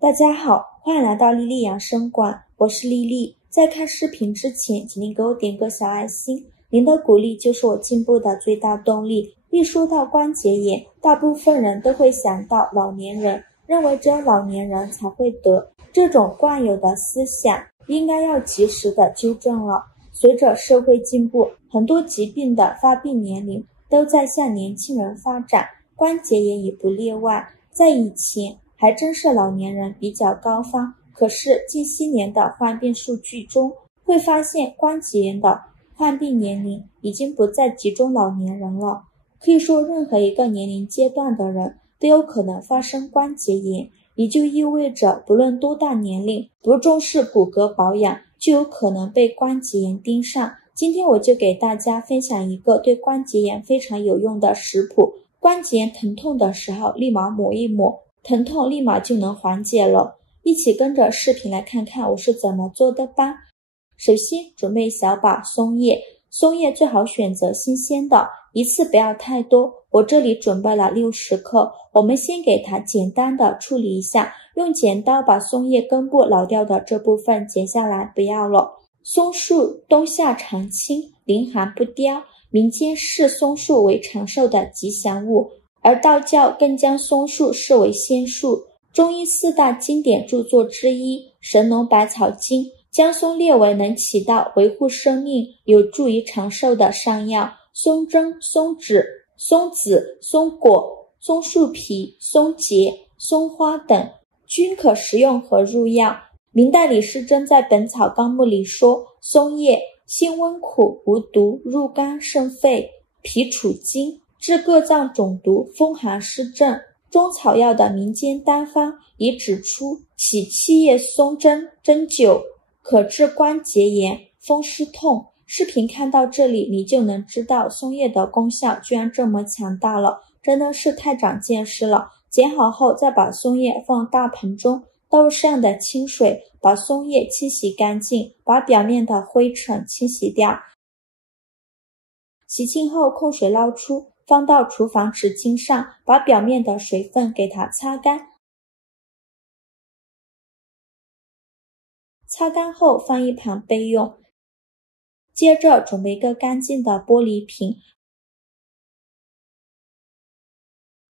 大家好，欢迎来到丽丽养生馆，我是丽丽。在看视频之前，请您给我点个小爱心，您的鼓励就是我进步的最大动力。一说到关节炎，大部分人都会想到老年人，认为只有老年人才会得，这种惯有的思想应该要及时的纠正了。随着社会进步，很多疾病的发病年龄都在向年轻人发展，关节炎也不例外。在以前还真是老年人比较高发，可是近些年的患病数据中，会发现关节炎的患病年龄已经不再集中老年人了。可以说任何一个年龄阶段的人都有可能发生关节炎，也就意味着不论多大年龄，不重视骨骼保养，就有可能被关节炎盯上。今天我就给大家分享一个对关节炎非常有用的食谱，关节炎疼痛的时候立马抹一抹，疼痛立马就能缓解了。一起跟着视频来看看我是怎么做的吧。首先准备小把松叶，松叶最好选择新鲜的，一次不要太多，我这里准备了60克。我们先给它简单的处理一下，用剪刀把松叶根部老掉的这部分剪下来，不要了。松树冬夏常青，凌寒不凋，民间视松树为长寿的吉祥物，而道教更将松树视为仙树。中医4大经典著作之一《神农百草经》将松列为能起到维护生命、有助于长寿的上药。松针、松脂、松子、松果、松树皮、松节、松花等均可食用和入药。明代李时珍在《本草纲目》里说，松叶性温苦，无毒，入肝胜肺，脾储精，治各脏肿毒、风寒湿症。中草药的民间单方已指出，洗7叶松针针灸可治关节炎、风湿痛。视频看到这里，你就能知道松叶的功效居然这么强大了，真的是太长见识了。剪好后再把松叶放大盆中，倒入适量的清水，把松叶清洗干净，把表面的灰尘清洗掉。洗净后控水捞出，放到厨房纸巾上，把表面的水分给它擦干。擦干后放一旁备用。接着准备一个干净的玻璃瓶，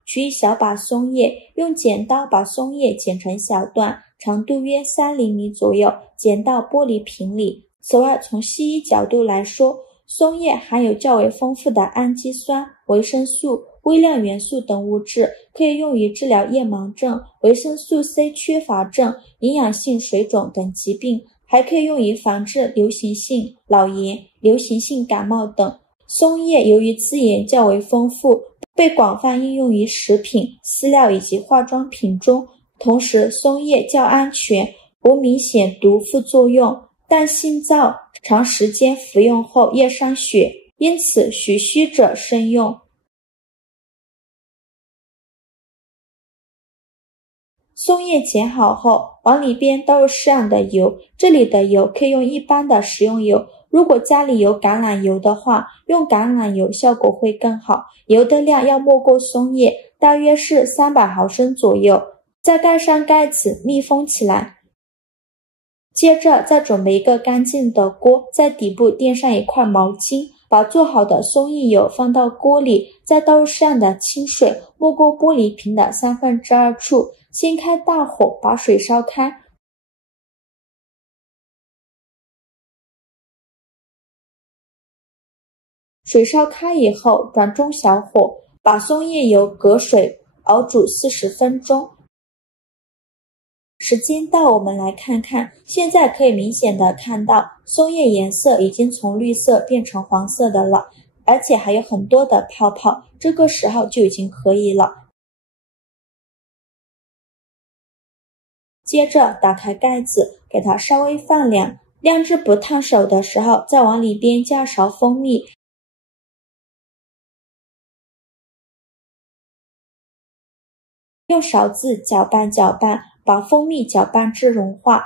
取一小把松叶，用剪刀把松叶剪成小段，长度约3厘米左右，剪到玻璃瓶里。此外，从西医角度来说，松叶含有较为丰富的氨基酸、维生素、微量元素等物质，可以用于治疗夜盲症、维生素 C 缺乏症、营养性水肿等疾病，还可以用于防治流行性脑炎、流行性感冒等。松叶由于资源较为丰富，被广泛应用于食品、饲料以及化妆品中。同时，松叶较安全，无明显毒副作用，但性燥，长时间服用后易伤血，因此许虚者慎用。松叶剪好后，往里边倒入适量的油，这里的油可以用一般的食用油，如果家里有橄榄油的话，用橄榄油效果会更好。油的量要没过松叶，大约是300毫升左右，再盖上盖子密封起来。接着再准备一个干净的锅，在底部垫上一块毛巾，把做好的松叶油放到锅里，再倒入适量的清水，没过玻璃瓶的2/3处，先开大火把水烧开。水烧开以后，转中小火，把松叶油隔水熬煮40分钟。时间到，我们来看看，现在可以明显的看到松叶颜色已经从绿色变成黄色的了，而且还有很多的泡泡，这个时候就已经可以了。接着打开盖子，给它稍微放凉，晾至不烫手的时候，再往里边加勺蜂蜜，用勺子搅拌搅拌，把蜂蜜搅拌至融化。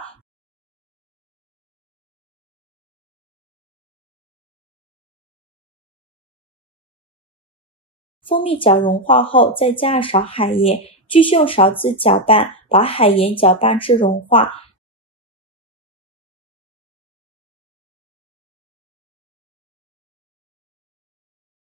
蜂蜜搅融化后，再加2勺海盐，继续用勺子搅拌，把海盐搅拌至融化。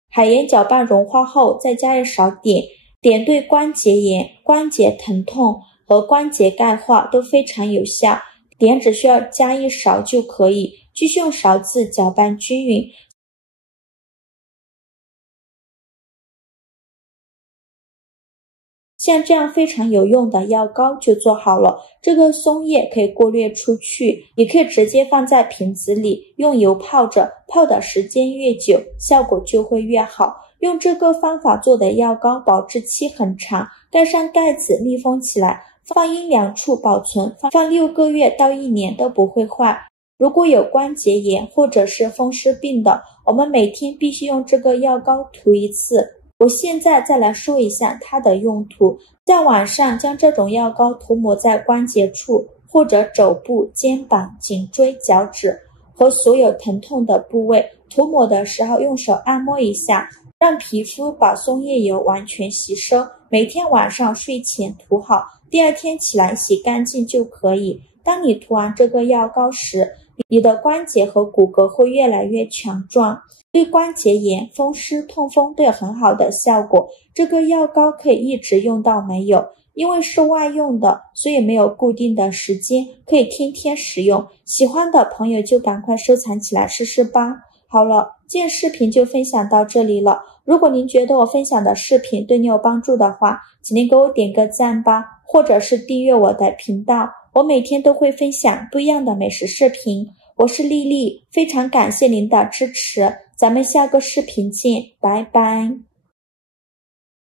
海盐搅拌融化后，再加一勺碘，碘对关节炎、关节疼痛和关节钙化都非常有效，碘只需要加一勺就可以。继续用勺子搅拌均匀。像这样非常有用的药膏就做好了，这个松叶可以过滤出去，也可以直接放在瓶子里，用油泡着，泡的时间越久，效果就会越好。用这个方法做的药膏保质期很长，盖上盖子密封起来，放阴凉处保存，放6个月到1年都不会坏。如果有关节炎或者是风湿病的，我们每天必须用这个药膏涂1次。我现在再来说一下它的用途。在晚上将这种药膏涂抹在关节处或者肘部、肩膀、颈椎、脚趾和所有疼痛的部位，涂抹的时候用手按摩一下，让皮肤把松叶油完全吸收。每天晚上睡前涂好，第二天起来洗干净就可以。当你涂完这个药膏时，你的关节和骨骼会越来越强壮，对关节炎、风湿、痛风都有很好的效果。这个药膏可以一直用到没有，因为是外用的，所以没有固定的时间，可以天天使用。喜欢的朋友就赶快收藏起来试试吧。好了，今天视频就分享到这里了。如果您觉得我分享的视频对你有帮助的话，请您给我点个赞吧，或者是订阅我的频道。我每天都会分享不一样的美食视频。我是丽丽，非常感谢您的支持，咱们下个视频见，拜拜。